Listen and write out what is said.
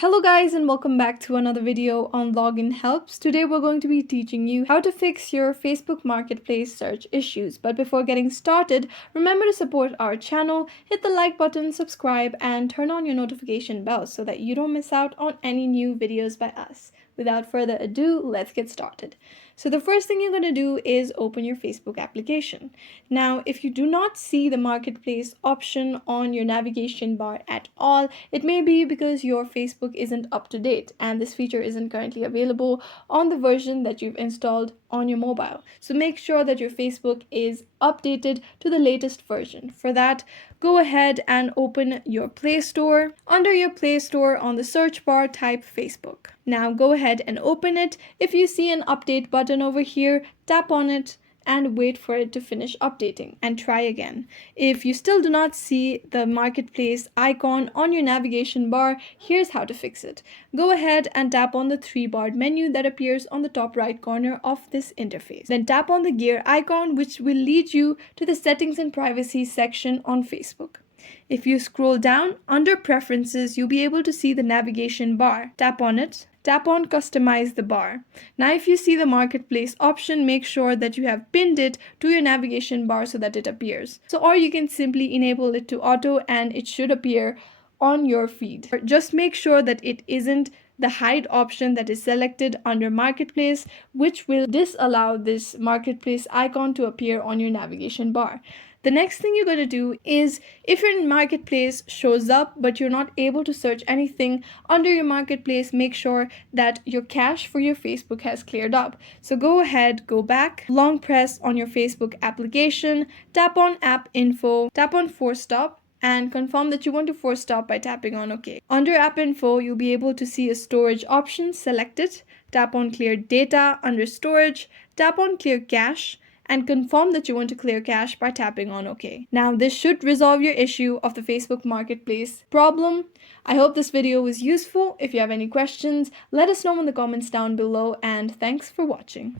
Hello guys and welcome back to another video on Login Helps. Today we're going to be teaching you how to fix your Facebook Marketplace search issues. But before getting started, remember to support our channel, hit the like button, subscribe, and turn on your notification bell so that you don't miss out on any new videos by us. Without further ado, let's get started. So the first thing you're going to do is open your Facebook application. Now, if you do not see the Marketplace option on your navigation bar at all, it may be because your Facebook isn't up to date and this feature isn't currently available on the version that you've installed on your mobile. So make sure that your Facebook is updated to the latest version. For that, go ahead and open your Play Store. Under your Play Store on the search bar, type Facebook. Now go ahead and open it. If you see an update button over here, tap on it and wait for it to finish updating and try again. If you still do not see the Marketplace icon on your navigation bar, here's how to fix it. Go ahead and tap on the three-barred menu that appears on the top right corner of this interface. Then tap on the gear icon, which will lead you to the settings and privacy section on Facebook. If you scroll down under preferences, you'll be able to see the navigation bar. Tap on it. Tap on customize the bar. Now if you see the Marketplace option, make sure that you have pinned it to your navigation bar so that it appears. Or you can simply enable it to auto and it should appear on your feed. Just make sure that it isn't the hide option that is selected under Marketplace, which will disallow this Marketplace icon to appear on your navigation bar. The next thing you're going to do is, if your Marketplace shows up but you're not able to search anything under your Marketplace, make sure that your cache for your Facebook has cleared up. So go ahead, go back, long press on your Facebook application, tap on App Info, tap on Force Stop, and confirm that you want to force stop by tapping on OK. Under App Info, you'll be able to see a storage option. Select it, tap on Clear Data under Storage, tap on Clear Cache, and confirm that you want to clear cache by tapping on OK. Now, this should resolve your issue of the Facebook Marketplace problem. I hope this video was useful. If you have any questions, let us know in the comments down below, and thanks for watching.